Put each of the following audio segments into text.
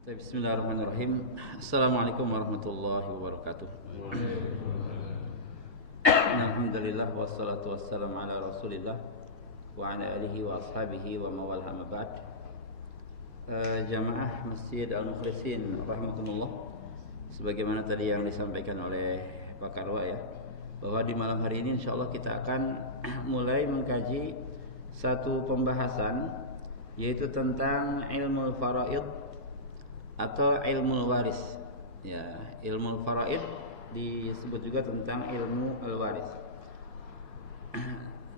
Bismillahirrahmanirrahim. Assalamualaikum warahmatullahi wabarakatuh. Alhamdulillah wassalatu wassalamu ala Rasulillah wa ala alihi wa ashabihi wa mawal amma ba'd. Jamaah Masjid Al-Mukhlisin rahmatullah. Sebagaimana tadi yang disampaikan oleh Pak Karwa ya, bahwa di malam hari ini insyaallah kita akan mulai mengkaji satu pembahasan, yaitu tentang ilmu faraid atau ilmu waris. Ya, ilmu faraid disebut juga tentang ilmu al-waris.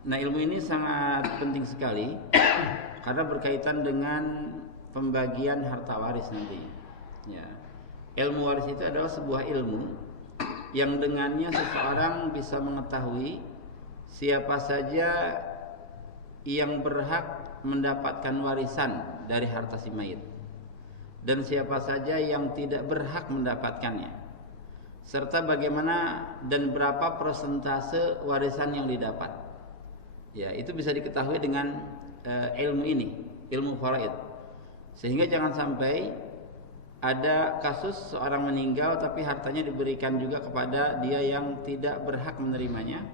Nah, ilmu ini sangat penting sekali karena berkaitan dengan pembagian harta waris nanti. Ya. Ilmu waris itu adalah sebuah ilmu yang dengannya seseorang bisa mengetahui siapa saja yang berhak mendapatkan warisan dari harta si mayit, dan siapa saja yang tidak berhak mendapatkannya, serta bagaimana dan berapa persentase warisan yang didapat. Ya, itu bisa diketahui dengan ilmu ini, ilmu faraid. Sehingga jangan sampai ada kasus seorang meninggal tapi hartanya diberikan juga kepada dia yang tidak berhak menerimanya,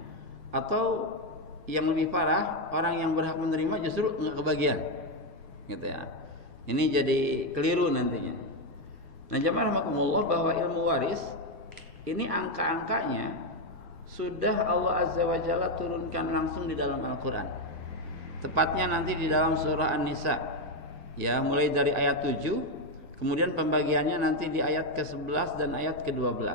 atau yang lebih parah, orang yang berhak menerima justru nggak kebagian, gitu ya. Ini jadi keliru nantinya. Nah, jamaah rahimakumullah, bahwa ilmu waris ini angka-angkanya sudah Allah Azza wa Jalla turunkan langsung di dalam Al-Quran. Tepatnya nanti di dalam surah An-Nisa, ya, mulai dari ayat 7, kemudian pembagiannya nanti di ayat ke-11 dan ayat ke-12.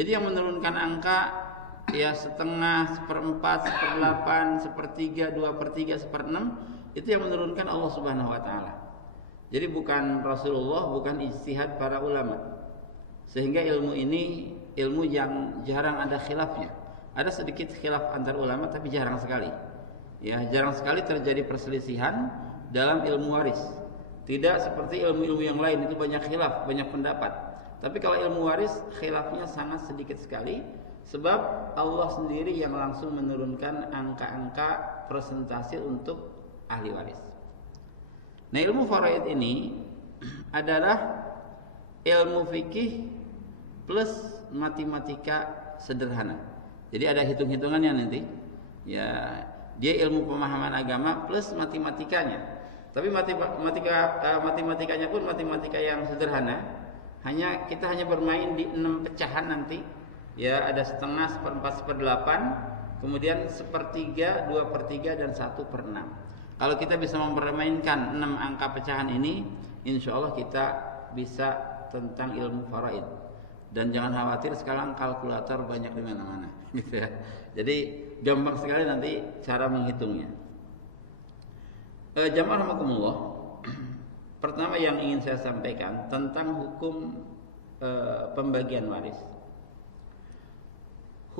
Jadi yang menurunkan angka ya setengah, seperempat, seperdelapan, sepertiga, 2/3, seperenam, itu yang menurunkan Allah Subhanahu wa Ta'ala. Jadi bukan Rasulullah, bukan ijtihad para ulama. Sehingga ilmu ini ilmu yang jarang ada khilafnya. Ada sedikit khilaf antar ulama tapi jarang sekali. Ya, jarang sekali terjadi perselisihan dalam ilmu waris. Tidak seperti ilmu-ilmu yang lain, itu banyak khilaf, banyak pendapat. Tapi kalau ilmu waris khilafnya sangat sedikit sekali, sebab Allah sendiri yang langsung menurunkan angka-angka persentase untuk ahli waris. Nah, ilmu faraid ini adalah ilmu fikih plus matematika sederhana. Jadi ada hitung-hitungannya nanti. Ya, dia ilmu pemahaman agama plus matematikanya. Tapi matematikanya pun matematika yang sederhana. Kita hanya bermain di 6 pecahan nanti. Ya, ada setengah, seperempat, seperdelapan, kemudian sepertiga, 2/3 dan 1/6. Kalau kita bisa mempermainkan 6 angka pecahan ini, insya Allah kita bisa tentang ilmu faraid. Dan jangan khawatir, sekarang kalkulator banyak di mana-mana, gitu ya. Jadi gampang sekali nanti cara menghitungnya. Jamaah rahimakumullah, pertama yang ingin saya sampaikan tentang hukum pembagian waris.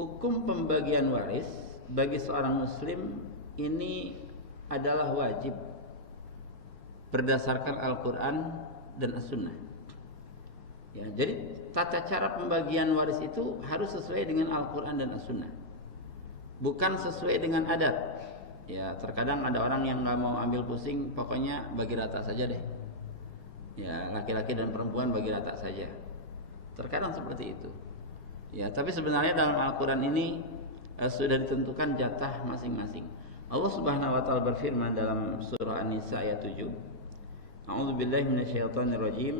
Hukum pembagian waris bagi seorang muslim ini adalah wajib berdasarkan Al-Quran dan As-Sunnah. Ya, jadi tata cara pembagian waris itu harus sesuai dengan Al-Quran dan As-Sunnah, bukan sesuai dengan adat. Ya, terkadang ada orang yang nggak mau ambil pusing, pokoknya bagi rata saja deh. Ya, laki-laki dan perempuan bagi rata saja. Terkadang seperti itu. Ya, tapi sebenarnya dalam Al-Quran ini sudah ditentukan jatah masing-masing. Allah Subhanahu wa Ta'ala berfirman dalam surah An-Nisa ayat 7. A'udzubillahi minasyaitonirrajim.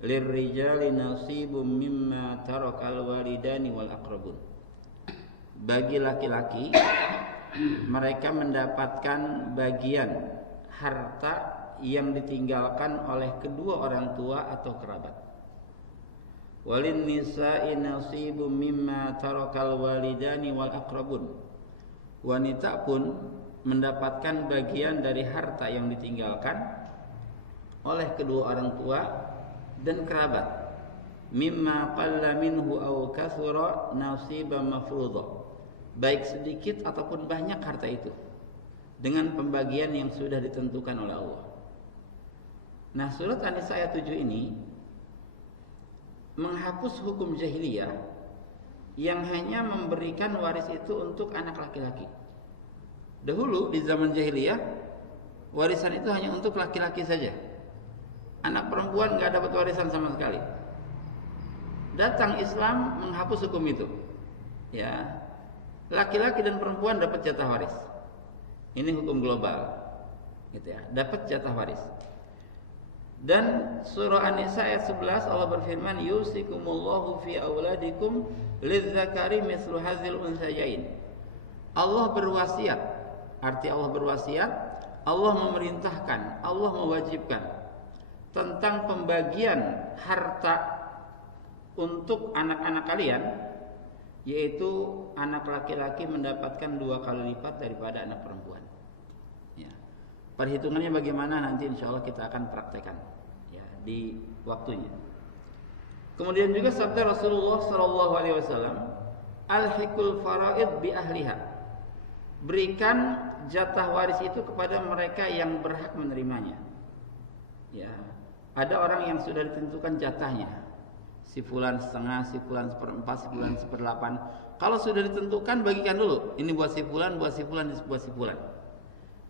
Lirrijali nasibum mimma tarakal walidani wal aqrabun. Bagi laki-laki, mereka mendapatkan bagian harta yang ditinggalkan oleh kedua orang tua atau kerabat. Walin nisa'i nasibum mimma tarakal walidani wal aqrabun. Wanita pun mendapatkan bagian dari harta yang ditinggalkan oleh kedua orang tua dan kerabat. Mimma qalla minhu aw kathura nasiban mafruḍa. Baik sedikit ataupun banyak harta itu, dengan pembagian yang sudah ditentukan oleh Allah. Nah, surat An-Nisa ayat 7 ini menghapus hukum jahiliyah yang hanya memberikan waris itu untuk anak laki-laki. Dahulu di zaman jahiliyah warisan itu hanya untuk laki-laki saja. anak perempuan nggak dapat warisan sama sekali. Datang Islam menghapus hukum itu. Ya, laki-laki dan perempuan dapat jatah waris. Ini hukum global, gitu ya. Dapat jatah waris. Dan surah An-Nisa ayat 11 Allah berfirman, yusikumullahu fi auladikum lidzakari mislu hadzal unsayain. Allah berwasiat. Arti Allah berwasiat, Allah memerintahkan, Allah mewajibkan tentang pembagian harta untuk anak-anak kalian, yaitu anak laki-laki mendapatkan 2 kali lipat daripada anak perempuan. Ya. Perhitungannya bagaimana nanti insya Allah kita akan praktekkan ya, di waktunya. Kemudian juga sabda Rasulullah SAW, alhiqul faraid bi ahliha. Berikan jatah waris itu kepada mereka yang berhak menerimanya. Ya, ada orang yang sudah ditentukan jatahnya. Si fulan setengah, si fulan seperempat, si fulan seperdelapan. Kalau sudah ditentukan, bagikan dulu. Ini buat si fulan, buat si fulan, buat si fulan.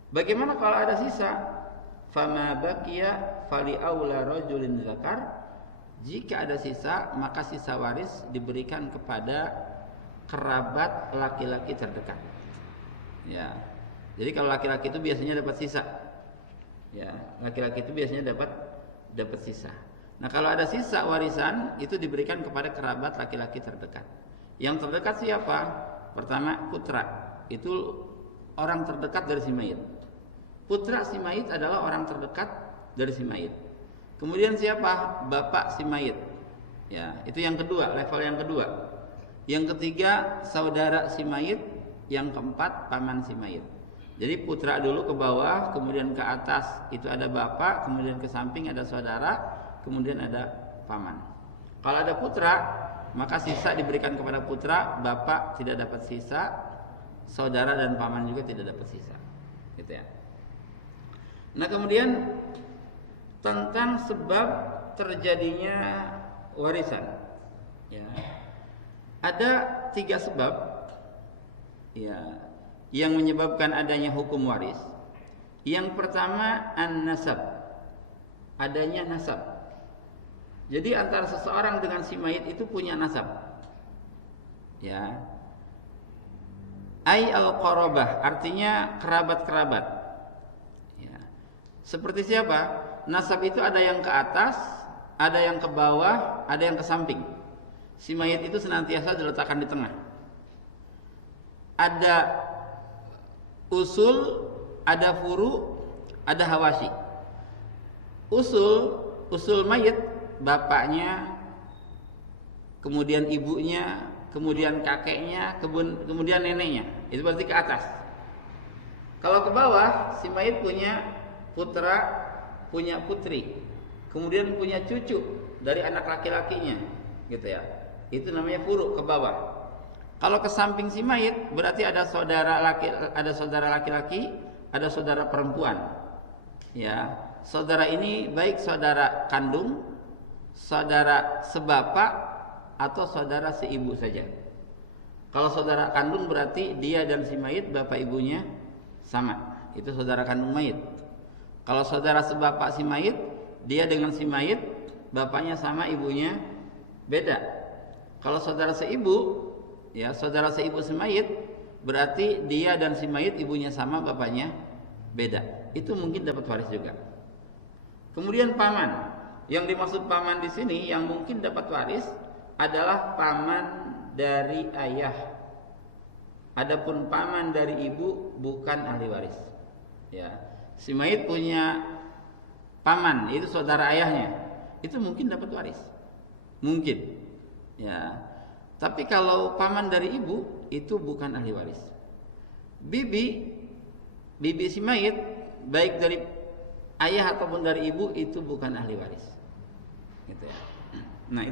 Bagaimana kalau ada sisa? Fama baqiya fali aula rajulin zakar. Jika ada sisa, maka sisa waris diberikan kepada kerabat laki-laki terdekat. Ya. Jadi kalau laki-laki itu biasanya dapat sisa. Ya, laki-laki itu biasanya dapat sisa. Nah, kalau ada sisa warisan itu diberikan kepada kerabat laki-laki terdekat. Yang terdekat siapa? Pertama, putra. Itu orang terdekat dari si mayit. Putra si mayit adalah orang terdekat dari si mayit. Kemudian siapa? Bapak si mayit. Ya, itu yang kedua, level yang kedua. Yang ketiga, saudara si mayit. Yang keempat, paman si mayit. Jadi putra dulu ke bawah, kemudian ke atas itu ada bapak, kemudian ke samping ada saudara, kemudian ada paman. Kalau ada putra, maka sisa diberikan kepada putra, bapak tidak dapat sisa, saudara dan paman juga tidak dapat sisa. Gitu ya. Nah, kemudian tentang sebab terjadinya warisan. Ya. Ada 3 sebab ya yang menyebabkan adanya hukum waris. Yang pertama an-nasab. Adanya nasab. Jadi antara seseorang dengan si mayit itu punya nasab. Ya. Ai al-qarabah, artinya kerabat-kerabat. Ya. Seperti siapa? Nasab itu ada yang ke atas, ada yang ke bawah, ada yang ke samping. Si mayit itu senantiasa diletakkan di tengah. Ada usul, ada furu, ada hawashi. Usul mayit, bapaknya, kemudian ibunya, kemudian kakeknya, kemudian neneknya. Itu berarti ke atas. Kalau ke bawah, si mayit punya putra, punya putri, kemudian punya cucu dari anak laki-lakinya, gitu ya. Itu namanya furu, ke bawah. Kalau ke samping si mayit berarti ada saudara laki-laki, ada saudara perempuan. Ya, saudara ini baik saudara kandung, saudara sebapak atau saudara seibu saja. Kalau saudara kandung berarti dia dan si mayit bapak ibunya sama. Itu saudara kandung mayit. Kalau saudara sebapak si mayit, dia dengan si mayit bapaknya sama, ibunya beda. Kalau saudara seibu, ya, saudara seibu si mayit berarti dia dan si mayit ibunya sama, bapaknya beda. Itu mungkin dapat waris juga. Kemudian paman. Yang dimaksud paman di sini yang mungkin dapat waris adalah paman dari ayah. Adapun paman dari ibu bukan ahli waris. Ya. Si mayit punya paman, itu saudara ayahnya. Itu mungkin dapat waris. Mungkin. Ya. Tapi kalau paman dari ibu itu bukan ahli waris. Bibi si mayit baik dari ayah ataupun dari ibu itu bukan ahli waris. Gitu ya. Nah,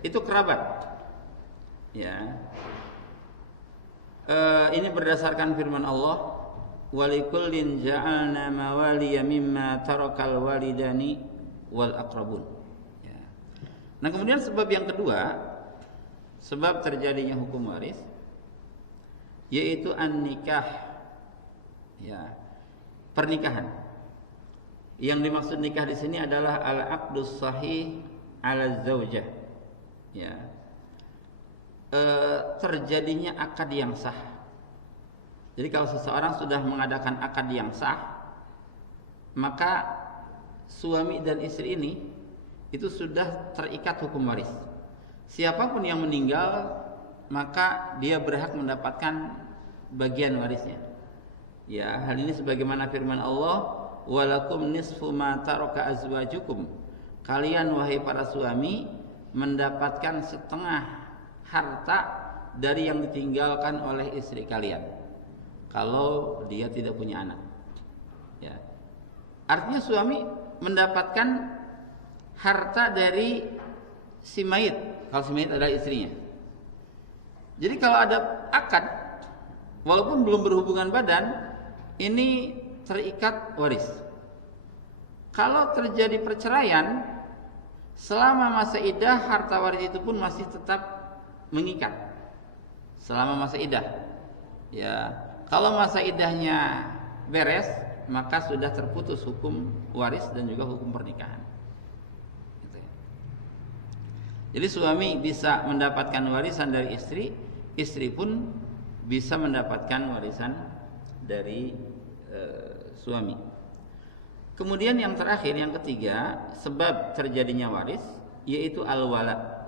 itu kerabat. Ya. Ini berdasarkan firman Allah, walikullin ja'alna mawaliya mimma tarakal walidani wal aqrabun. Ya. Nah, kemudian sebab yang kedua, sebab terjadinya hukum waris, yaitu an-nikah. Ya, pernikahan. Yang dimaksud nikah di sini adalah al-aqdus sahih ala zaujah. Ya. Terjadinya akad yang sah. Jadi kalau seseorang sudah mengadakan akad yang sah, maka suami dan istri ini itu sudah terikat hukum waris. Siapapun yang meninggal, maka dia berhak mendapatkan bagian warisnya. Ya, hal ini sebagaimana firman Allah, walakum nisfu ma taraka azwajukum. Kalian wahai para suami mendapatkan setengah harta dari yang ditinggalkan oleh istri kalian kalau dia tidak punya anak. Ya. Artinya suami mendapatkan harta dari si mayit kalau si mayit adalah istrinya. Jadi kalau ada akad walaupun belum berhubungan badan, ini terikat waris. Kalau terjadi perceraian, selama masa iddah harta waris itu pun masih tetap mengikat. Selama masa iddah. Ya, kalau masa iddahnya beres, maka sudah terputus hukum waris dan juga hukum pernikahan. Gitu ya. Jadi suami bisa mendapatkan warisan dari istri, istri pun bisa mendapatkan warisan dari suami. Kemudian yang terakhir, yang ketiga, sebab terjadinya waris yaitu al-wala.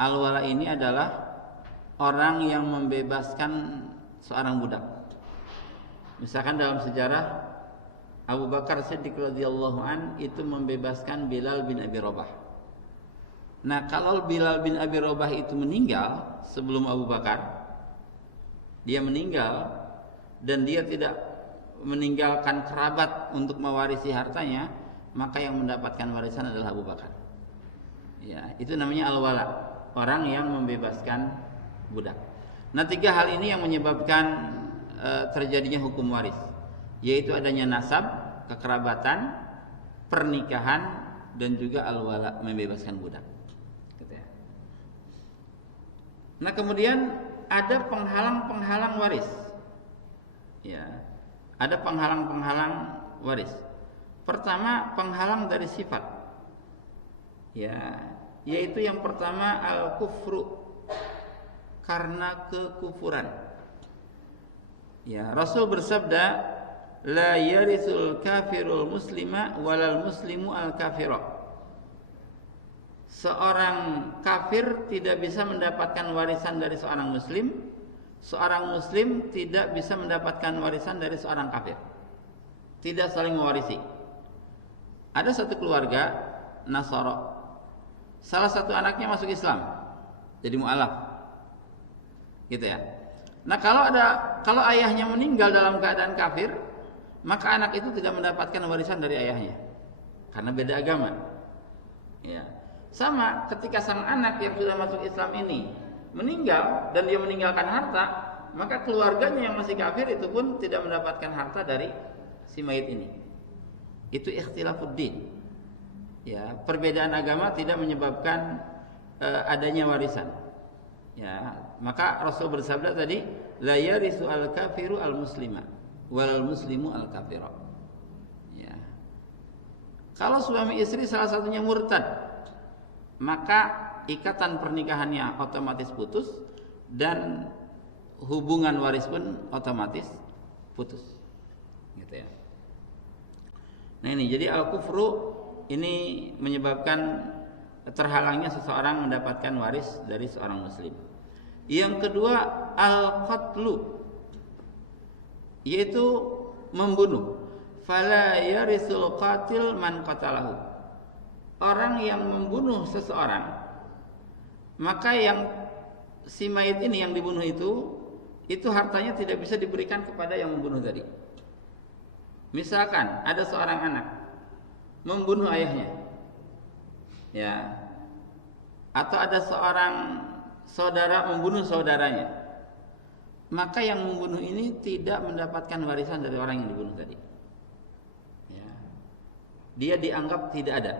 Al-wala ini adalah orang yang membebaskan seorang budak. Misalkan dalam sejarah Abu Bakar Siddiq radhiyallahu an itu membebaskan Bilal bin Abi Rabah. Nah, kalau Bilal bin Abi Rabah itu meninggal sebelum Abu Bakar, dia meninggal dan dia tidak meninggalkan kerabat untuk mewarisi hartanya, maka yang mendapatkan warisan adalah Abu Bakar. Ya, itu namanya al-wala, orang yang membebaskan budak. Nah, tiga hal ini yang menyebabkan terjadinya hukum waris, yaitu adanya nasab, kekerabatan, pernikahan, dan juga al-wala, membebaskan budak. Nah, kemudian ada penghalang-penghalang waris. Ya, ada penghalang-penghalang waris. Pertama, penghalang dari sifat. Ya, yaitu yang pertama al-kufru, karena kekufuran. Ya, Rasul bersabda, la yarisul kafirul muslima walal muslimu al kafira. Seorang kafir tidak bisa mendapatkan warisan dari seorang muslim, seorang muslim tidak bisa mendapatkan warisan dari seorang kafir. Tidak saling mewarisi. Ada satu keluarga Nasara, salah satu anaknya masuk Islam, jadi mu'alaf, gitu ya. Nah, kalau ayahnya meninggal dalam keadaan kafir, maka anak itu tidak mendapatkan warisan dari ayahnya karena beda agama. Ya. Sama ketika sang anak yang sudah masuk Islam ini meninggal dan dia meninggalkan harta, maka keluarganya yang masih kafir itu pun tidak mendapatkan harta dari si mayit ini. Itu ikhtilafuddin. Ya, perbedaan agama tidak menyebabkan adanya warisan. Ya, maka Rasul bersabda tadi, la yarisu al-kafiru al-muslima wal muslimu al-kafira. Ya. Kalau suami istri salah satunya murtad, maka ikatan pernikahannya otomatis putus dan hubungan waris pun otomatis putus. Gitu ya. Nah, ini jadi al-kufru ini menyebabkan terhalangnya seseorang mendapatkan waris dari seorang muslim. Yang kedua, al-qatlu, yaitu membunuh. Fala yarisul qatil man qatalahu. Orang yang membunuh seseorang, maka yang si mayit ini yang dibunuh itu hartanya tidak bisa diberikan kepada yang membunuh tadi. Misalkan ada seorang anak membunuh ayahnya, ya, atau ada seorang saudara membunuh saudaranya, maka yang membunuh ini tidak mendapatkan warisan dari orang yang dibunuh tadi. Ya. Dia dianggap tidak ada.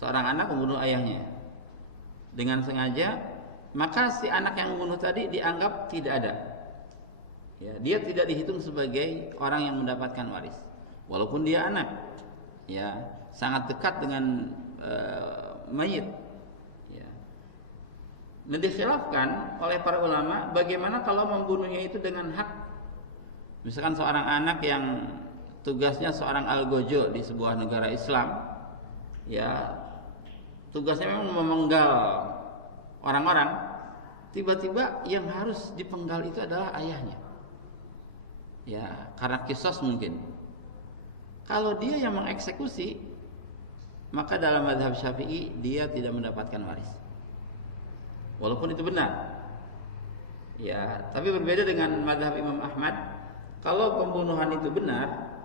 Seorang anak membunuh ayahnya dengan sengaja, maka si anak yang membunuh tadi dianggap tidak ada. Ya, dia tidak dihitung sebagai orang yang mendapatkan waris. walaupun dia anak, ya, sangat dekat dengan mayit. Ya. Nah, dikhilafkan oleh para ulama bagaimana kalau membunuhnya itu dengan hak. Misalkan seorang anak yang tugasnya seorang algojo di sebuah negara Islam, ya, tugasnya memang memenggal orang-orang, tiba-tiba yang harus dipenggal itu adalah ayahnya. Ya, karena kisos mungkin. Kalau dia yang mengeksekusi, maka dalam mazhab Syafi'i dia tidak mendapatkan waris. Walaupun itu benar. Ya, tapi berbeda dengan mazhab Imam Ahmad. Kalau pembunuhan itu benar,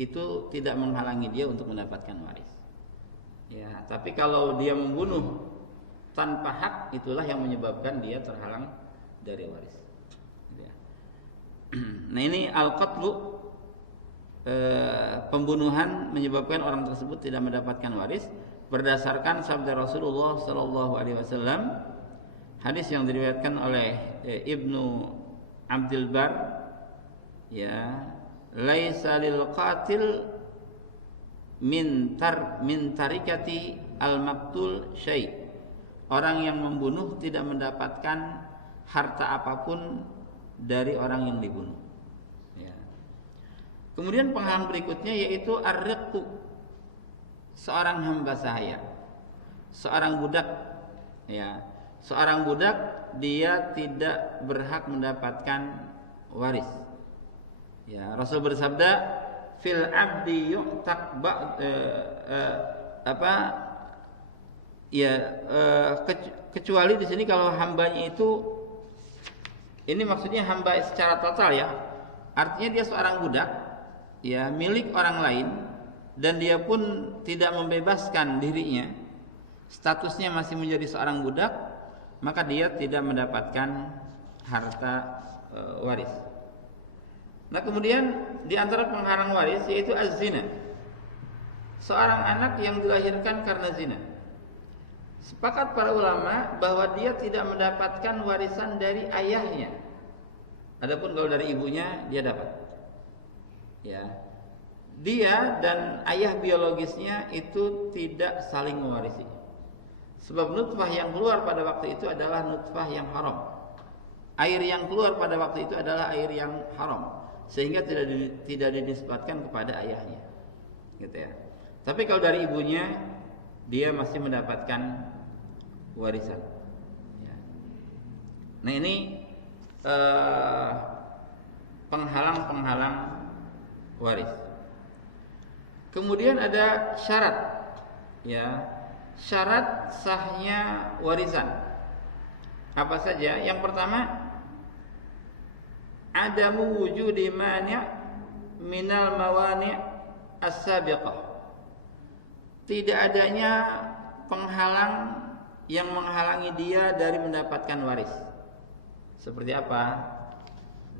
itu tidak menghalangi dia untuk mendapatkan waris. Ya, tapi kalau dia membunuh tanpa hak, itulah yang menyebabkan dia terhalang dari waris. Ya. Nah, ini al-qatlu, pembunuhan menyebabkan orang tersebut tidak mendapatkan waris berdasarkan sabda Rasulullah sallallahu alaihi wasallam, hadis yang diriwayatkan oleh Ibnu Abdul Bar, ya, laisa lil qatil min tarikati al maktul syai'. Orang yang membunuh tidak mendapatkan harta apapun dari orang yang dibunuh. Ya. Kemudian penghalang berikutnya yaitu ar-riqqu, seorang hamba sahaya, seorang budak. Ya, seorang budak dia tidak berhak mendapatkan waris. Ya, Rasul bersabda, fil abdi yu'taq kecuali di sini kalau hambanya itu, ini maksudnya hamba secara total, ya. Artinya dia seorang budak, ya, milik orang lain, dan dia pun tidak membebaskan dirinya, statusnya masih menjadi seorang budak, maka dia tidak mendapatkan harta waris. Nah, kemudian di antara penghalang waris yaitu az-zina. Seorang anak yang dilahirkan karena zina. Sepakat para ulama bahwa dia tidak mendapatkan warisan dari ayahnya. Adapun kalau dari ibunya dia dapat. Ya. Dia dan ayah biologisnya itu tidak saling mewarisi. Sebab nutfah yang keluar pada waktu itu adalah nutfah yang haram. Air yang keluar pada waktu itu adalah air yang haram, sehingga tidak dinisbatkan kepada ayahnya, gitu ya. Tapi kalau dari ibunya, dia masih mendapatkan warisan. Ya. Nah, ini penghalang waris. Kemudian ada syarat, ya, syarat sahnya warisan. Apa saja? Yang pertama, adamu wujudi mani' minal mawani' as-sabiqah. Tidak adanya penghalang yang menghalangi dia dari mendapatkan waris. Seperti apa?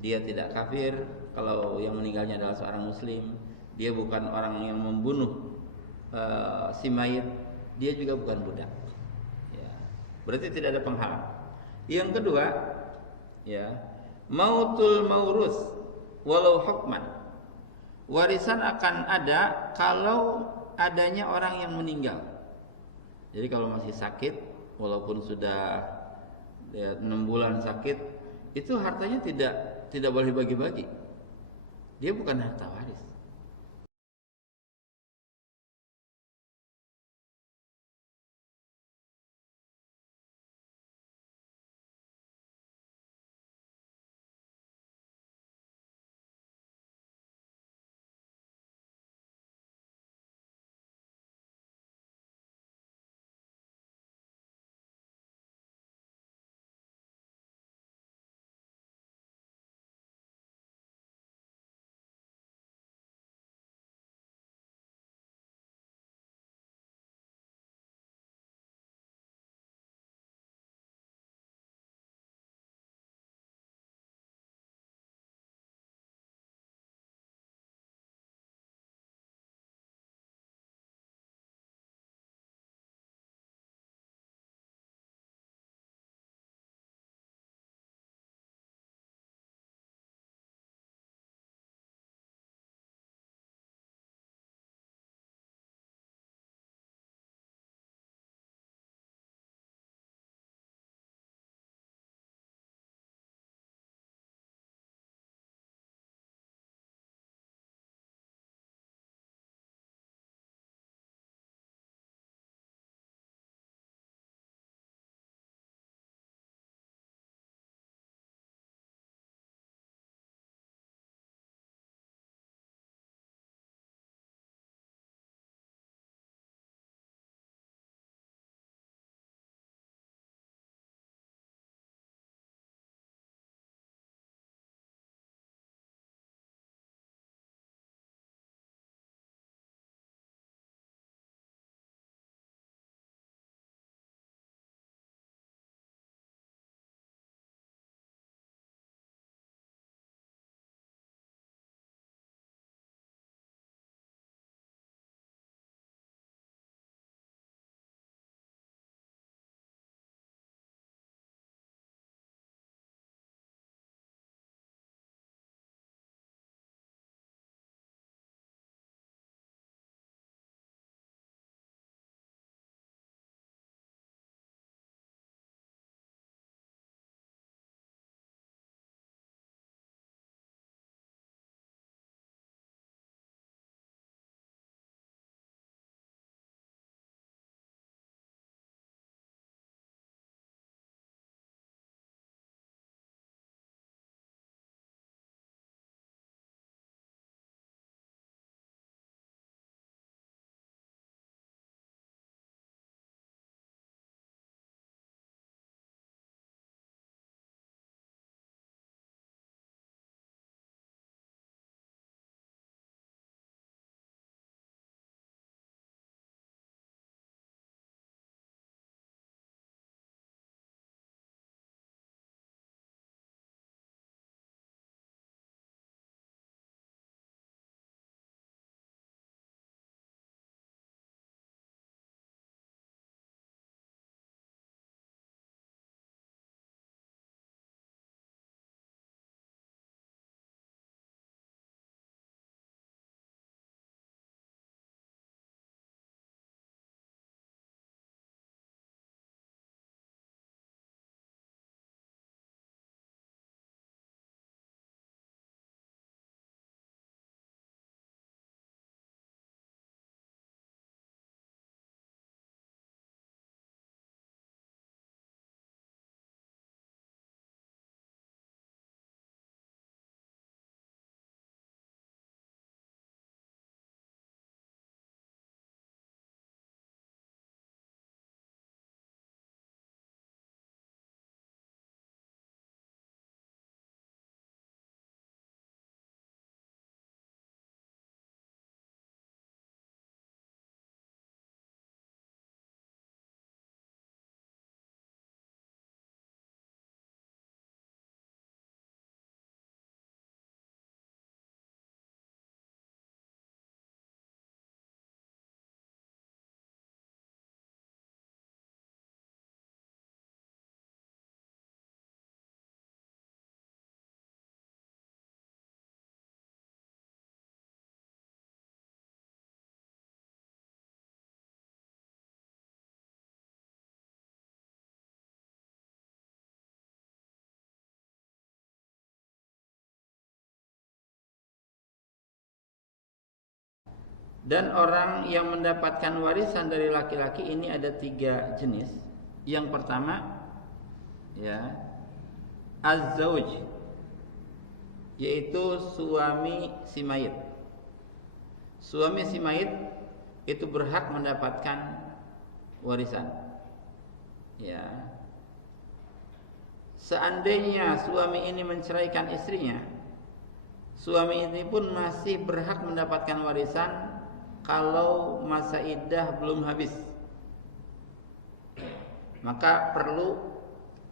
Dia tidak kafir kalau yang meninggalnya adalah seorang muslim. Dia bukan orang yang membunuh si mayit. Dia juga bukan budak. Ya. Berarti tidak ada penghalang. Yang kedua, ya, mautul maurus walau hukman. Warisan akan ada kalau adanya orang yang meninggal. Jadi kalau masih sakit, walaupun sudah 6 bulan sakit, itu hartanya tidak boleh bagi-bagi. Dia bukan harta waris. Dan orang yang mendapatkan warisan dari laki-laki ini ada 3 jenis. Yang pertama, ya, az-zauj, yaitu suami si mayit. Suami si mayit itu berhak mendapatkan warisan. Ya. Seandainya suami ini menceraikan istrinya, suami ini pun masih berhak mendapatkan warisan kalau masa iddah belum habis. Maka perlu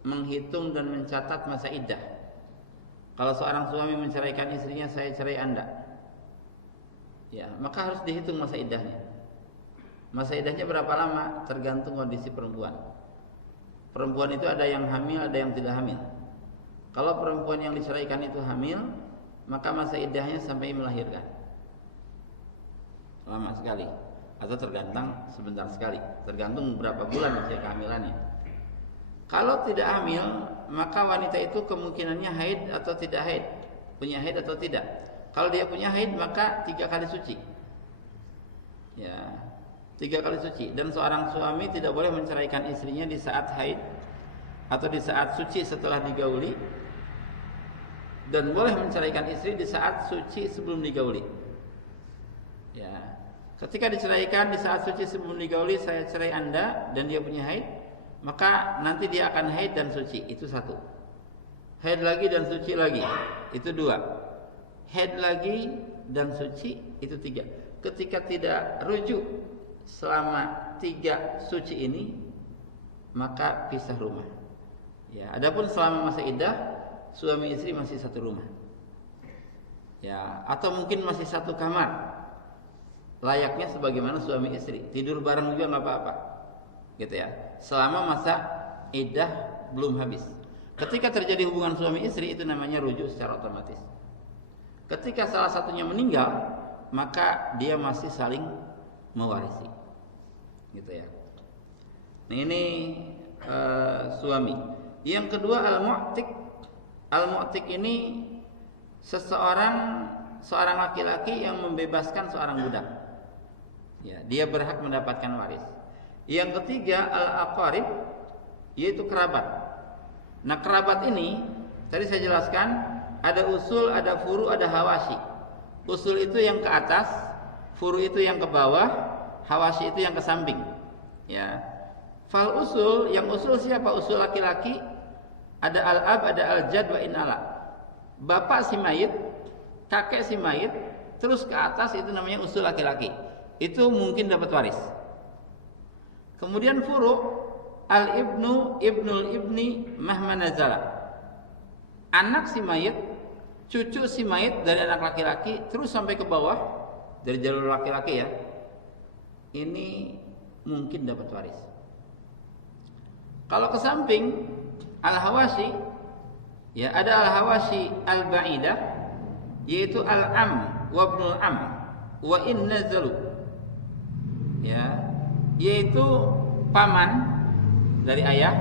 menghitung dan mencatat masa iddah. Kalau seorang suami menceraikan istrinya, saya cerai Anda, ya, maka harus dihitung masa iddahnya. Masa iddahnya berapa lama? Tergantung kondisi perempuan. Perempuan itu ada yang hamil, ada yang tidak hamil. Kalau perempuan yang diceraikan itu hamil, maka masa iddahnya sampai melahirkan. Lama sekali, atau tergantung sebentar sekali, tergantung berapa bulan usia kehamilannya. Kalau tidak hamil, maka wanita itu kemungkinannya haid atau tidak haid, punya haid atau tidak. Kalau dia punya haid, maka 3 kali suci. Ya, 3 kali suci. Dan seorang suami tidak boleh menceraikan istrinya di saat haid atau di saat suci setelah digauli, dan boleh menceraikan istri di saat suci sebelum digauli. Ya, ketika diceraikan di saat suci sebelum digauli, saya cerai Anda, dan dia punya haid, maka nanti dia akan haid dan suci. Itu 1. Haid lagi dan suci lagi. Itu 2. Haid lagi dan suci. Itu 3. Ketika tidak rujuk selama 3 suci ini, maka pisah rumah. Ya, adapun selama masa iddah, suami istri masih satu rumah. Ya, atau mungkin masih satu kamar. Layaknya sebagaimana suami istri, tidur bareng juga nggak apa-apa, gitu ya. Selama masa iddah belum habis. Ketika terjadi hubungan suami istri, itu namanya rujuk secara otomatis. Ketika salah satunya meninggal, maka dia masih saling mewarisi, gitu ya. Nah, ini suami. Yang kedua, al-mu'tik. Al-mu'tik ini seorang laki-laki yang membebaskan seorang budak. Ya, dia berhak mendapatkan waris. Yang ketiga, al-aqarib, yaitu kerabat. Nah, kerabat ini tadi saya jelaskan, ada usul, ada furu, ada hawashi. Usul itu yang ke atas, furu itu yang ke bawah, hawashi itu yang ke samping. Ya. Fal usul, yang usul siapa? Usul laki-laki. Ada al-ab, ada al-jad wa inala. Bapak si mayit, kakek si mayit, terus ke atas itu namanya usul laki-laki. Itu mungkin dapat waris. Kemudian furu, al-ibnu, ibnul ibni, mahma nazala. Anak si mayit, cucu si mayit dari anak laki-laki terus sampai ke bawah dari jalur laki-laki ya. Ini mungkin dapat waris. Kalau ke samping al-hawashi, ya, ada al-hawashi al-ba'idah, yaitu al-am wa ibnul am wa in nazalu. Ya, yaitu paman dari ayah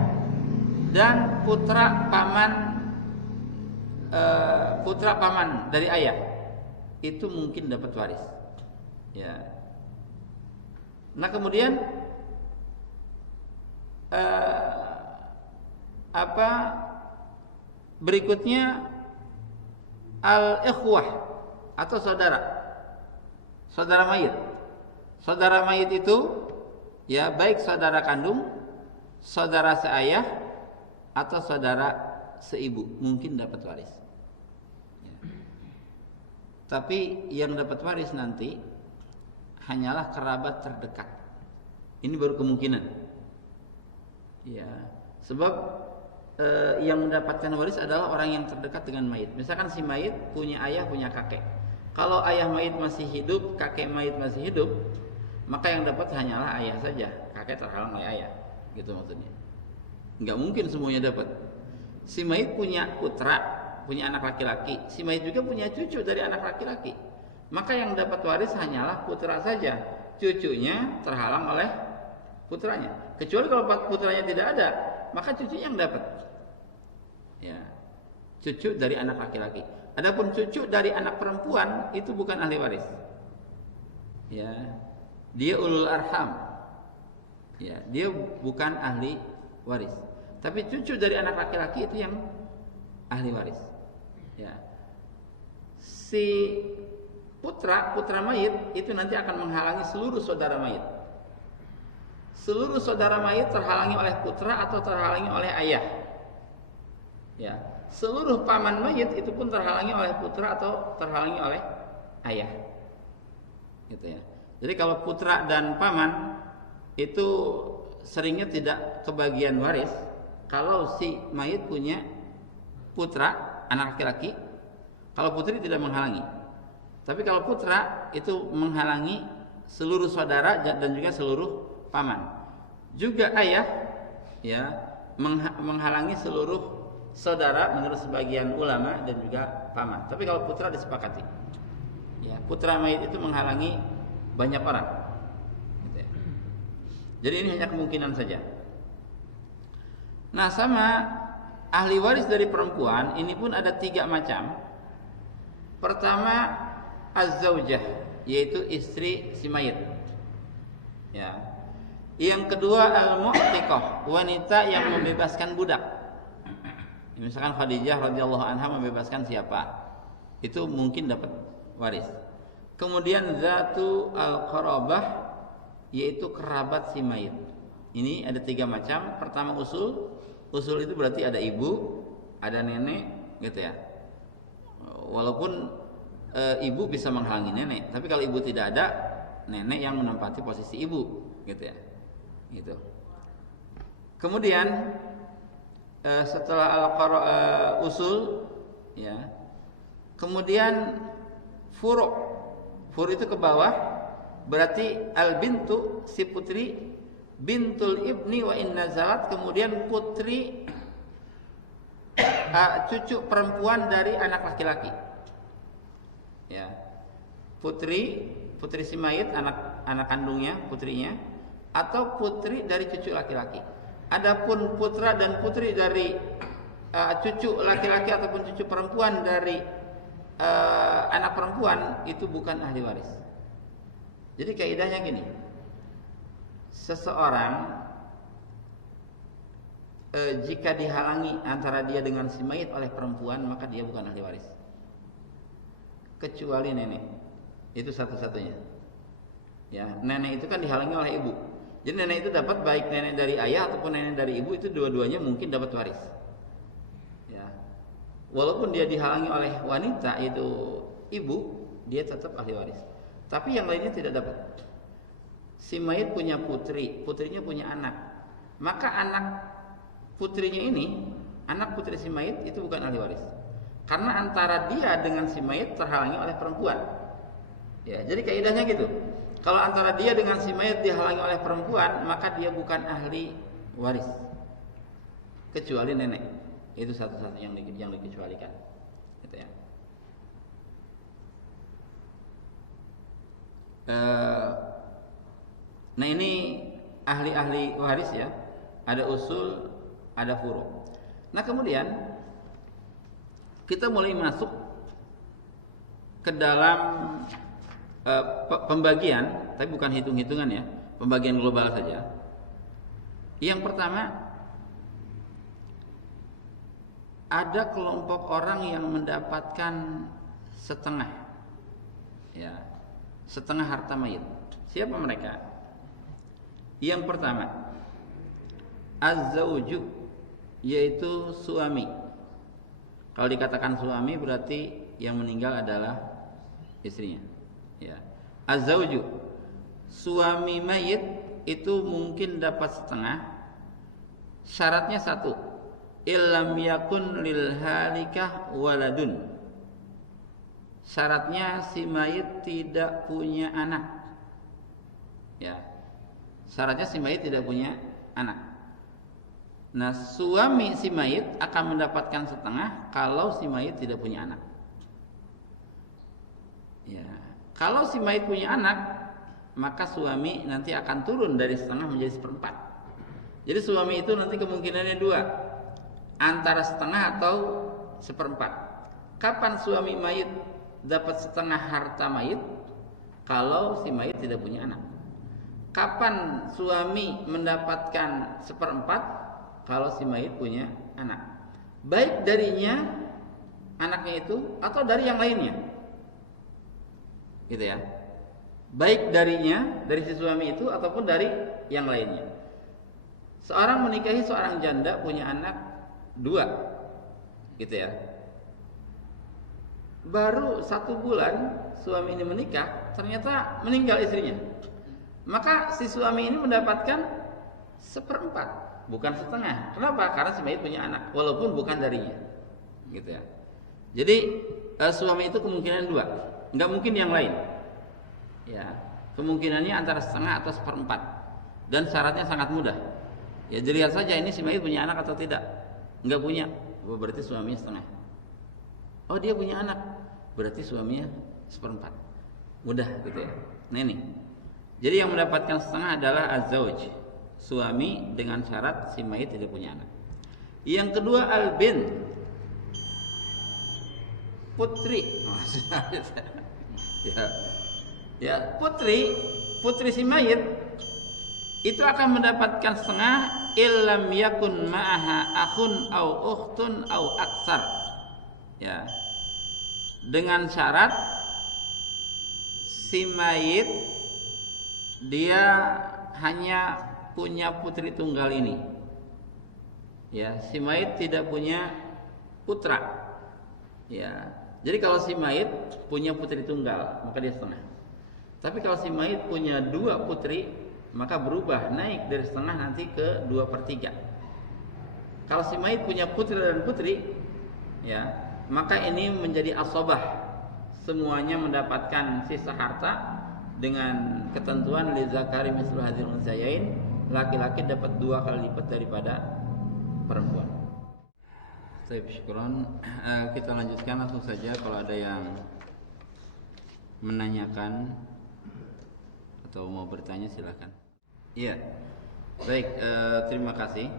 dan putra paman dari ayah. Itu mungkin dapat waris. Ya. Nah, kemudian berikutnya al-ikhwah atau saudara mayit. Saudara mayit itu ya baik saudara kandung, saudara seayah, atau saudara seibu, mungkin dapat waris. Ya. Tapi yang dapat waris nanti hanyalah kerabat terdekat. Ini baru kemungkinan. Ya, sebab yang mendapatkan waris adalah orang yang terdekat dengan mayit. Misalkan si mayit punya ayah, punya kakek. Kalau ayah mayit masih hidup, kakek mayit masih hidup, maka yang dapat hanyalah ayah saja. Kakek terhalang oleh ayah, gitu maksudnya. Enggak mungkin semuanya dapat. Si mayit punya putra, punya anak laki-laki. Si mayit juga punya cucu dari anak laki-laki. Maka yang dapat waris hanyalah putra saja. Cucunya terhalang oleh putranya. Kecuali kalau putranya tidak ada, maka cucunya yang dapat. Ya, cucu dari anak laki-laki. Adapun cucu dari anak perempuan itu bukan ahli waris. Ya, dia ulul arham. Ya, dia bukan ahli waris. Tapi cucu dari anak laki-laki itu yang ahli waris. Ya. Si putra mayit itu nanti akan menghalangi seluruh saudara mayit. Seluruh saudara mayit terhalangi oleh putra atau terhalangi oleh ayah. Ya, seluruh paman mayit itu pun terhalangi oleh putra atau terhalangi oleh ayah. Gitu ya. Jadi kalau putra dan paman itu seringnya tidak kebagian waris kalau si mayit punya putra anak laki-laki, kalau putri tidak menghalangi. Tapi kalau putra itu menghalangi seluruh saudara dan juga seluruh paman. Juga ayah ya menghalangi seluruh saudara menurut sebagian ulama dan juga paman. Tapi kalau putra disepakati. Ya, putra mayit itu menghalangi banyak orang. Gitu ya. Jadi ini hanya kemungkinan saja. Nah, sama ahli waris dari perempuan ini pun ada 3 macam. Pertama az-zaujah, yaitu istri si mayit. Ya. Yang kedua al-mu'tiqah, wanita yang membebaskan budak. Misalkan Khadijah radhiyallahu anha membebaskan siapa? Itu mungkin dapat waris. Kemudian zatu al-qarabah, yaitu kerabat si mayit. Ini ada 3 macam. Pertama usul. Usul itu berarti ada ibu, ada nenek, gitu ya. Walaupun ibu bisa menghalangi nenek, tapi kalau ibu tidak ada, nenek yang menempati posisi ibu, gitu ya. Gitu. Kemudian setelah usul, ya. Kemudian furu'. Furu' itu ke bawah, berarti al bintu si putri, bintul ibni wa in nazalat, kemudian putri cucu perempuan dari anak laki-laki. Ya. Putri si mayit, anak kandungnya, putrinya, atau putri dari cucu laki-laki. Adapun putra dan putri dari cucu laki-laki ataupun cucu perempuan dari anak perempuan itu bukan ahli waris. Jadi kaidahnya gini. Seseorang jika dihalangi antara dia dengan si mayit oleh perempuan, maka dia bukan ahli waris. Kecuali nenek. Itu satu-satunya. Ya, nenek itu kan dihalangi oleh ibu. Jadi nenek itu dapat baik nenek dari ayah ataupun nenek dari ibu, itu dua-duanya mungkin dapat waris. Ya. Walaupun dia dihalangi oleh wanita itu ibu, dia tetap ahli waris. Tapi yang lainnya tidak dapat. Si mayit punya putri, putrinya punya anak. Maka anak putrinya ini, anak putri si mayit itu bukan ahli waris. Karena antara dia dengan si mayit terhalangi oleh perempuan. Ya, jadi kaidahnya gitu. Kalau antara dia dengan si mayit dihalangi oleh perempuan, maka dia bukan ahli waris. Kecuali nenek. Itu satu-satunya yang dikecualikan. Gitu ya. Nah ini ahli-ahli waris ya. Ada usul, ada furu'. Nah kemudian kita mulai masuk ke dalam pembagian, tapi bukan hitung-hitungan ya, pembagian global saja. Yang pertama, ada kelompok orang yang mendapatkan setengah, ya, setengah harta mayit. Siapa mereka? Yang pertama, az-zauju, yaitu suami. Kalau dikatakan suami berarti yang meninggal adalah istrinya. Ya. Az-zauju, suami mayit itu mungkin dapat setengah. Syaratnya 1, illam yakun lil halikah waladun. Syaratnya si mayit tidak punya anak. Ya. Syaratnya si mayit tidak punya anak. Nah, suami si mayit akan mendapatkan setengah kalau si mayit tidak punya anak. Ya. Kalau si mayit punya anak, maka suami nanti akan turun dari setengah menjadi 1/4. Jadi suami itu nanti kemungkinannya 2, antara setengah atau 1/4. Kapan suami mayit dapat setengah harta mayit? kalau si mayit tidak punya anak. Kapan suami mendapatkan 1/4? Kalau si mayit punya anak, baik darinya anaknya itu atau dari yang lainnya, gitu ya. Baik darinya, dari si suami itu ataupun dari yang lainnya. Seorang menikahi seorang janda punya anak 2, gitu ya. Baru 1 bulan suami ini menikah, ternyata meninggal istrinya. Maka si suami ini mendapatkan 1/4, bukan setengah. Kenapa? Karena si mayit punya anak, walaupun bukan darinya, gitu ya. Jadi suami itu kemungkinan 2, nggak mungkin yang lain. Ya, kemungkinannya antara setengah atau 1/4, dan syaratnya sangat mudah. Ya, dilihat saja ini si mayit punya anak atau tidak. Nggak punya, berarti suaminya setengah. Oh, dia punya anak, berarti suaminya 1/4. Mudah, gitu ya. Nah ini. Jadi yang mendapatkan setengah adalah az-zauj, suami, dengan syarat si mayit tidak punya anak. Yang kedua al-bint, putri. Ya, putri si mayit itu akan mendapatkan setengah illam yakun ma'aha akhun au ukhtun au aksar. Ya. Dengan syarat si mayit dia hanya punya putri tunggal ini. Ya, si mayit tidak punya putra. Ya. Jadi kalau si mayit punya putri tunggal, maka dia setengah. Tapi kalau si mayit punya 2 putri, maka berubah, naik dari setengah nanti ke 2/3. Kalau si mayit punya putri dan putri, ya, maka ini menjadi asobah. Semuanya mendapatkan sisa harta dengan ketentuan li zakari mislu hadzal unsayain, laki-laki dapat 2 kali lipat daripada perempuan. Baik, syukron. Kita lanjutkan langsung saja kalau ada yang menanyakan atau mau bertanya silakan. Iya. Baik, terima kasih.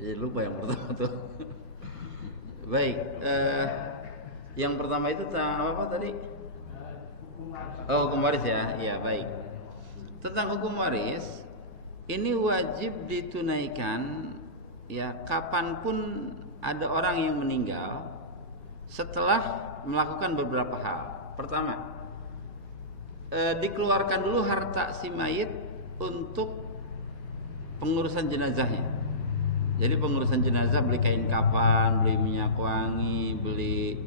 Saya lupa yang pertama tuh. Baik, yang pertama itu tentang apa tadi? Oh, hukum waris ya. Iya, baik. Tentang hukum waris, ini wajib ditunaikan ya kapanpun ada orang yang meninggal setelah melakukan beberapa hal. Pertama, dikeluarkan dulu harta si mayit untuk pengurusan jenazahnya. Jadi pengurusan jenazah, beli kain kafan, beli minyak wangi, beli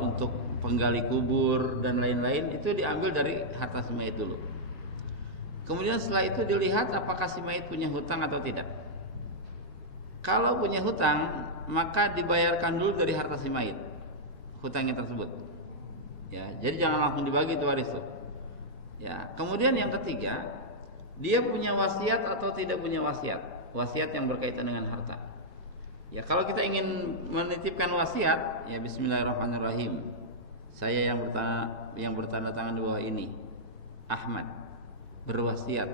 untuk penggali kubur dan lain-lain, itu diambil dari harta si mayit dulu. Kemudian setelah itu dilihat apakah si mayit punya hutang atau tidak. Kalau punya hutang, maka dibayarkan dulu dari harta si mayit hutangnya tersebut. Ya, jadi jangan langsung dibagi itu waris tuh. Ya, kemudian yang ketiga, dia punya wasiat atau tidak punya wasiat. Wasiat yang berkaitan dengan harta. Ya, kalau kita ingin menitipkan wasiat, ya bismillahirrahmanirrahim. Saya yang bertanda tangan di bawah ini, Ahmad, berwasiat,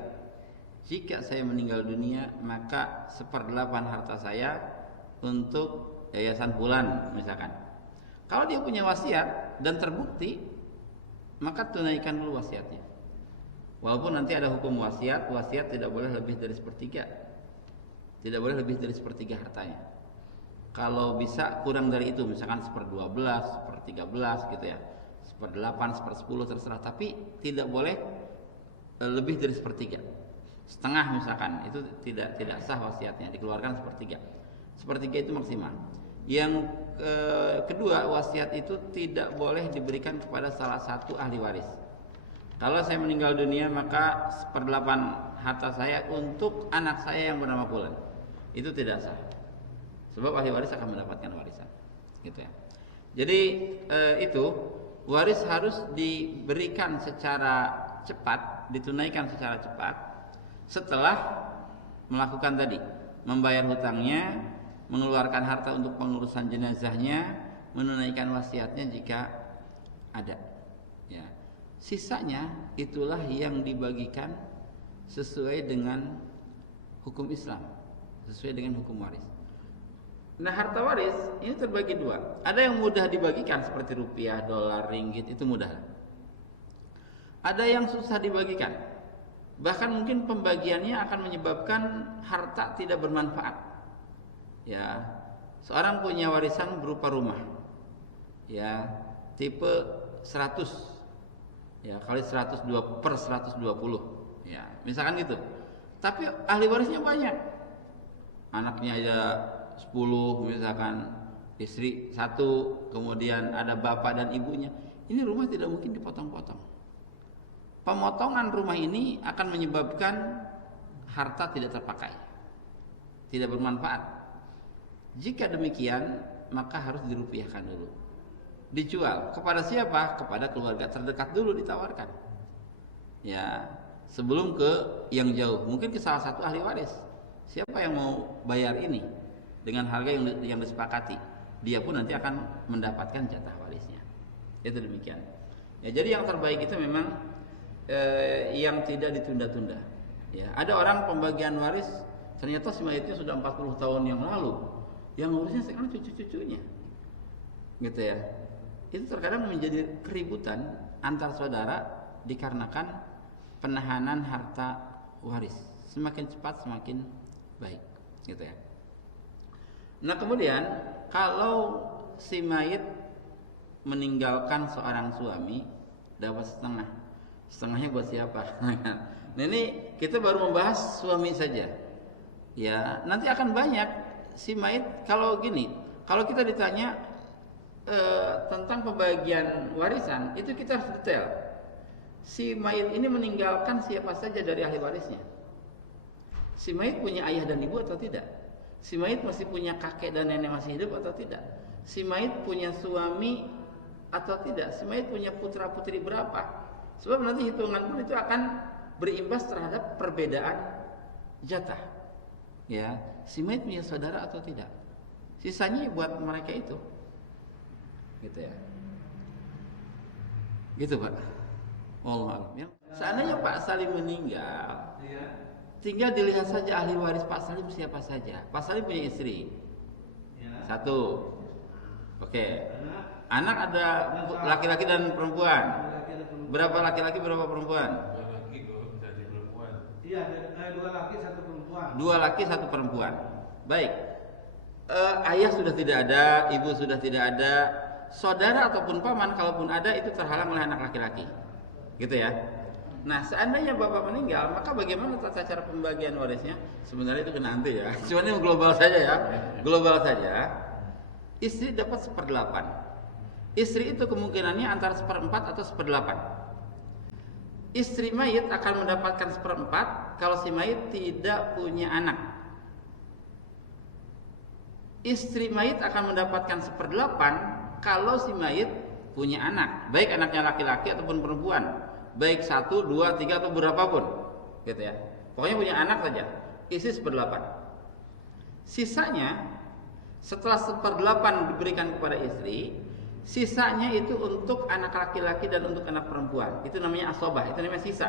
jika saya meninggal dunia, maka 1/8 harta saya untuk yayasan fulan misalkan. Kalau dia punya wasiat dan terbukti, maka tunaikan dulu wasiatnya. Walaupun nanti ada hukum wasiat tidak boleh lebih dari 1/3. Tidak boleh lebih dari 1/3 hartanya. Kalau bisa kurang dari itu, misalkan 1/12, 1/13 gitu ya, 1/8, 1/10 terserah. Tapi tidak boleh lebih dari 1/3. Setengah misalkan, itu tidak sah wasiatnya, dikeluarkan 1/3. 1/3 itu maksimal. Yang kedua, wasiat itu tidak boleh diberikan kepada salah satu ahli waris. Kalau saya meninggal dunia, maka 1/8 harta saya untuk anak saya yang bernama fulan. Itu tidak sah. Sebab ahli waris akan mendapatkan warisan, gitu ya. Jadi itu waris harus diberikan secara cepat, ditunaikan secara cepat setelah melakukan tadi, membayar hutangnya, mengeluarkan harta untuk pengurusan jenazahnya, menunaikan wasiatnya jika ada. Ya. Sisanya itulah yang dibagikan sesuai dengan hukum Islam, sesuai dengan hukum waris. Nah, harta waris ini terbagi dua. Ada yang mudah dibagikan seperti rupiah, dolar, ringgit, itu mudah. Ada yang susah dibagikan. Bahkan mungkin pembagiannya akan menyebabkan harta tidak bermanfaat. Ya, seorang punya warisan berupa rumah. Ya, tipe 100. Ya, kali 102 per 120. Ya, misalkan gitu. Tapi ahli warisnya banyak. Anaknya ada 10 misalkan, istri 1, kemudian ada bapak dan ibunya. Ini rumah tidak mungkin dipotong-potong. Pemotongan rumah ini akan menyebabkan harta tidak terpakai, tidak bermanfaat. Jika demikian, maka harus dirupiahkan dulu. Dijual kepada siapa? Kepada keluarga terdekat dulu ditawarkan. Ya, sebelum ke yang jauh, mungkin ke salah satu ahli waris. Siapa yang mau bayar ini dengan harga yang disepakati, dia pun nanti akan mendapatkan jatah warisnya. Itu demikian. Ya, jadi yang terbaik itu memang yang tidak ditunda-tunda. Ya, ada orang pembagian waris ternyata si mayatnya sudah 40 tahun yang lalu, yang ngurusnya sekarang cucu-cucunya, gitu ya. Itu terkadang menjadi keributan antar saudara dikarenakan penahanan harta waris. Semakin cepat semakin baik, gitu ya. Nah, kemudian kalau si mayit meninggalkan seorang suami, dapat setengah. Setengahnya buat siapa? Nah, ini kita baru membahas suami saja. Ya, nanti akan banyak si mayit. Kalau gini, kalau kita ditanya tentang pembagian warisan, itu kita harus detail. Si mayit ini meninggalkan siapa saja dari ahli warisnya. Si mayit punya ayah dan ibu atau tidak? Si mayit masih punya kakek dan nenek masih hidup atau tidak? Si mayit punya suami atau tidak? Si mayit punya putra putri berapa? Sebab nanti hitungan pun itu akan berimbas terhadap perbedaan jatah. Ya, si mayit punya saudara atau tidak? Sisanya buat mereka itu. Gitu ya. Gitu, Pak. Wallahu a'lam. Seandainya Pak Salim meninggal, tinggal dilihat saja ahli waris Pak Salim siapa saja. Pak Salim punya istri. 1. Oke. Anak ada laki-laki dan perempuan. Berapa laki-laki, berapa perempuan? 2 laki, 2 perempuan. Iya, 2 laki, 1 perempuan. 2 laki, 1 perempuan. Baik. Ayah sudah tidak ada, ibu sudah tidak ada, saudara ataupun paman kalaupun ada itu terhalang oleh anak laki-laki. Gitu ya. Nah, seandainya bapak meninggal, maka bagaimana tata cara pembagian warisnya? Sebenarnya itu nanti ya. Cuma ini global saja ya. Global saja. Istri dapat 1/8. Istri itu kemungkinannya antara 1/4 atau 1/8. Istri mayit akan mendapatkan 1/4 kalau si mayit tidak punya anak. Istri mayit akan mendapatkan 1/8 kalau si mayit punya anak, baik anaknya laki-laki ataupun perempuan, baik 1, 2, 3 atau berapapun, gitu ya. Pokoknya punya anak saja, isi 1/8. Sisanya setelah 1/8 diberikan kepada istri, sisanya itu untuk anak laki-laki dan untuk anak perempuan. Itu namanya asobah, itu namanya sisa.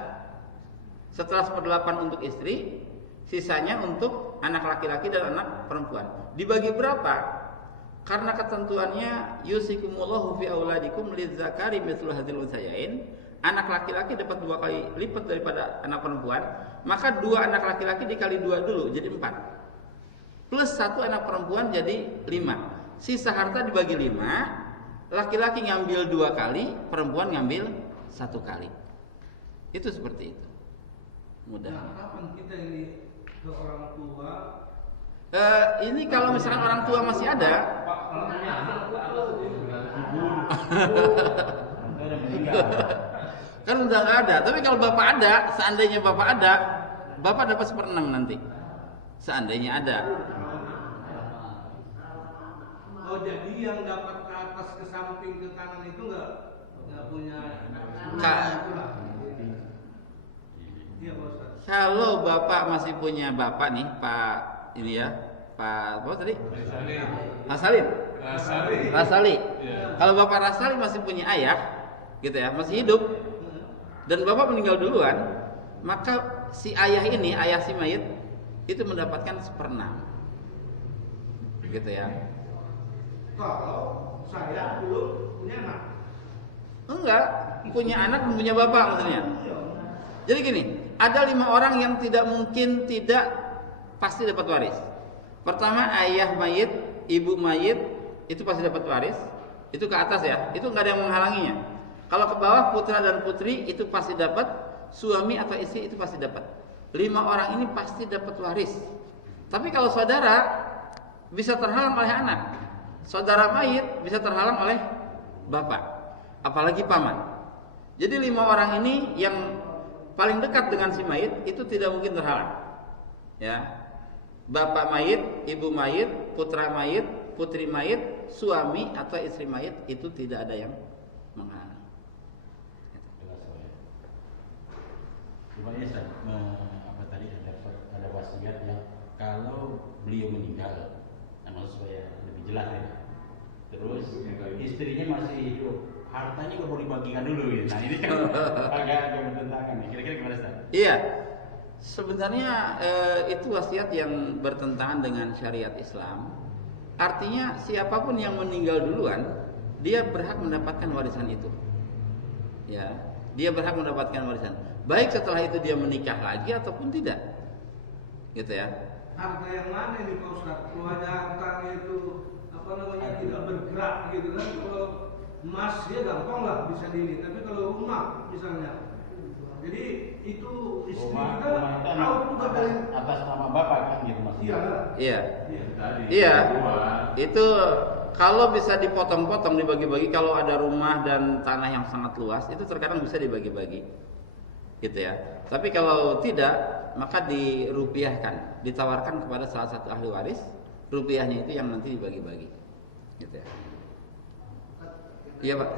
Setelah 1/8 untuk istri, sisanya untuk anak laki-laki dan anak perempuan. Dibagi berapa? Karena ketentuannya yusikumullahu fi auladikum lidzakari mithlu hadzal unsayain. Anak laki-laki dapat 2 kali lipat daripada anak perempuan, maka 2 anak laki-laki dikali 2 dulu jadi 4. Plus 1 anak perempuan jadi 5. Sisa harta dibagi 5. Laki-laki ngambil 2 kali, perempuan ngambil 1 kali. Itu seperti itu. Mudah. Nah, kapan kita ini ke orang tua? Ini kalau misalkan orang tua masih ada, kan udah nggak ada. Tapi kalau bapak ada, seandainya bapak ada, bapak dapat 1/6 nanti. Seandainya ada. Oh, jadi yang dapat ke atas, ke samping, ke kanan itu nggak punya Iya, Pak Ustaz. Kalau bapak masih punya bapak nih, Pak ini ya, Pak apa tadi? Rasalin. Rasali. Ya. Kalau bapak Rasali masih punya ayah, gitu ya, masih hidup, dan bapak meninggal duluan, maka si ayah ini, ayah si mayit, itu mendapatkan 1/6. Gitu ya. Kalau saya belum punya anak. Enggak, punya anak dan punya bapak maksudnya. Jadi gini, ada 5 orang yang tidak mungkin tidak pasti dapat waris. Pertama, ayah mayit, ibu mayit, itu pasti dapat waris. Itu ke atas ya, itu nggak ada yang menghalanginya. Kalau ke bawah, putra dan putri itu pasti dapat, suami atau istri itu pasti dapat. 5 orang ini pasti dapat waris. Tapi kalau saudara bisa terhalang oleh anak, saudara mayit bisa terhalang oleh bapak, apalagi paman. Jadi 5 orang ini yang paling dekat dengan si mayit itu tidak mungkin terhalang. Ya, bapak mayit, ibu mayit, putra mayit, putri mayit, suami atau istri mayit itu tidak ada yang menghalangi. Cuma ya, apa tadi ada wasiat yang kalau beliau meninggal, maksud supaya lebih jelas ya. Terus istrinya masih hidup, hartanya nggak boleh dibagikan dulu gitu. Nah ini kan agak bertentangan nih. Kira-kira gimana Ustaz? Iya, sebenarnya itu wasiat yang bertentangan dengan syariat Islam. Artinya siapapun yang meninggal duluan, dia berhak mendapatkan warisan itu. Ya, dia berhak mendapatkan warisan. Baik setelah itu dia menikah lagi ataupun tidak, gitu ya. Harta yang mana ini Pak Ustaz? Kalau ada hartanya itu tidak bergerak gitu kan? Kalau emas ya gampang lah bisa ini. Tapi kalau rumah misalnya, jadi itu istri kita tahu juga dari atas nama bapak kan gitu maksudnya. Iya. Iya. Itu kalau bisa dipotong-potong, dibagi-bagi, kalau ada rumah dan tanah yang sangat luas, itu terkadang bisa dibagi-bagi, gitu ya. Tapi kalau tidak, maka dirupiahkan, ditawarkan kepada salah satu ahli waris, rupiahnya itu yang nanti dibagi-bagi, gitu ya. Iya Pak,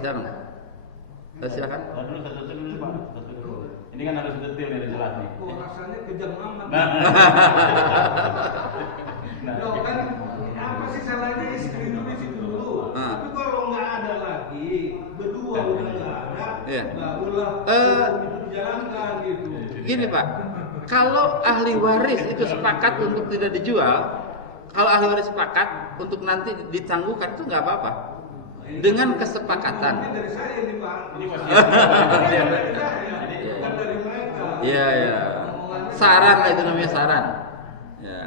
silakan. Satu dulu Pak, satu dulu. Ini kan harus detail nih, jelas nih. Oh, rasanya kejam amat. Nah, kan apa sih salahnya istri itu di situ dulu. Tapi kalau nggak ada lagi, berdua udah nggak ada, barulah itu dijalankan gitu. Gini Pak, kalau ahli waris itu sepakat untuk tidak dijual, kalau ahli waris sepakat untuk nanti ditangguhkan itu nggak apa-apa. Dengan kesepakatan. Dari saya ini Pak. ini wasiat. Dari saya, bukan dari mereka. Iya, iya. Saran lah itu namanya saran. Ya.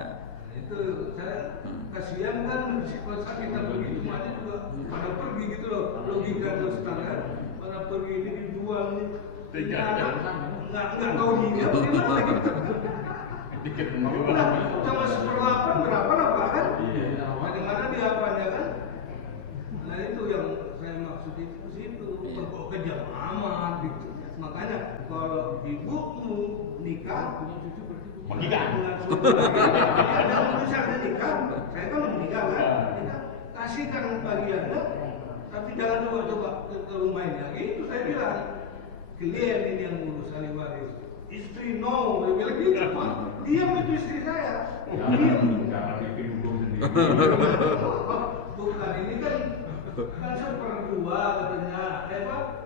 Itu saya kasihan kan kalau kita pergi semuanya juga pada pergi gitu loh. Logika terus tangan pada pergi ini dijual nih. Nggak tahu dia gimana gitu. Cuma 1/8 berapa lah Pak kan? Kadang-kadang di apanya kan? Nah itu yang saya maksud itu situ. Kok kejam amat gitu. Makanya kalau ibumu nikah punya cucu Menikah. Misalnya nikah, saya kan meninggal kan, kita kasihkan bagiannya, tapi jangan coba-coba ke rumah ini lagi. Itu saya bilang, kalian ini yang ngurus ahli waris. Istri no, dia bilang gitu Pak. Diam itu istri saya. Bukan ini kan seperdua katanya,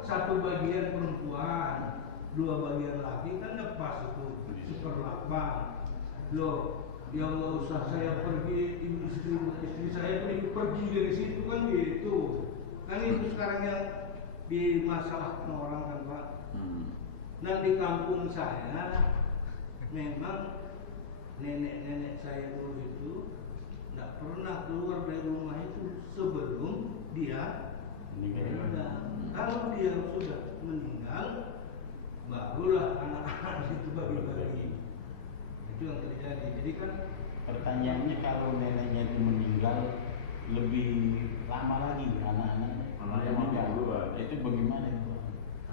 satu bagian perempuan, 2 bagian laki kan pas itu 1/8. Loh, yang nggak usah saya pergi, istri saya pergi dari situ kan gitu. Kan itu sekarang yang dimasalahkan orang kan Pak. Dan di kampung saya memang nenek-nenek saya dulu itu nggak pernah keluar dari rumah itu sebelum dia meninggal. Kalau dia sudah meninggal, barulah anak-anak itu bagi-bagi. Itu yang terjadi. Jadi kan pertanyaannya kalau neneknya itu meninggal lebih lama lagi anak-anaknya meninggal, itu bagaimana itu?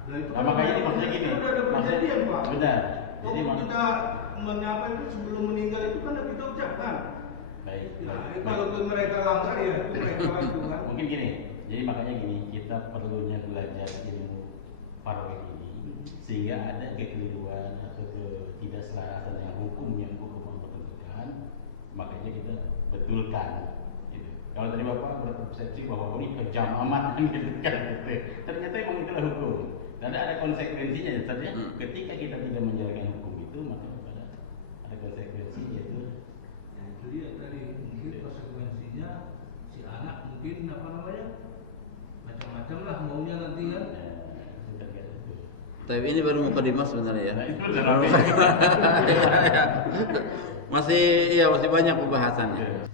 Nah, makanya ini maksudnya gini, udah ada perjanjian Pak. Benar. Jadi kita menyapa itu sebelum meninggal itu kan kita ucapkan. Baik. Nah, kalau mereka langgar ya itu mereka itu kan. Mungkin gini. Jadi makanya gini, kita perlunya belajar ilmu farwid ini sehingga ada kekeliruan atau ketidakselarasan yang hukum bertentukan, makanya kita betulkan. Gitu. Kalau tadi Bapak berpersepsi bahwa ini kejam amat gitu kan, ternyata memang itulah hukum. Dan ada konsekuensinya. Artinya ketika kita tidak menjalankan hukum itu, maka ada konsekuensi yaitu Itu dia tadi mungkin konsekuensinya si anak mungkin apa namanya macam-macam lah maunya nanti kan. Tapi ini baru mukadimah sebenarnya ya. Nah, itu udah rapi. Masih banyak pembahasannya.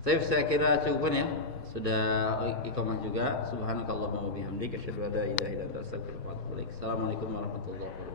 Tapi saya kira cukup ya. Sudah iqamah juga. Subhanakallahumma wa bihamdika asyhadu an la ilaha illa anta astaghfiruka wa atubu ilaik. Assalamualaikum warahmatullahi wabarakatuh.